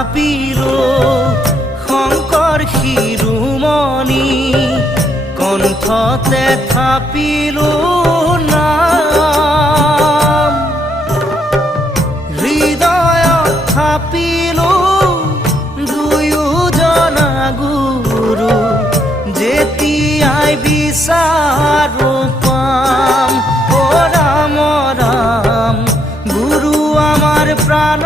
থাপিলো শংকৰ শিৰোমণি কণ্ঠতে থাপিলো নাম হৃদয়ত থাপিলো দুয়োজনা গুৰু যেতিয়াই বিচাৰো পাম। ও ৰাম ৰাম গুৰু আমাৰ প্ৰাণ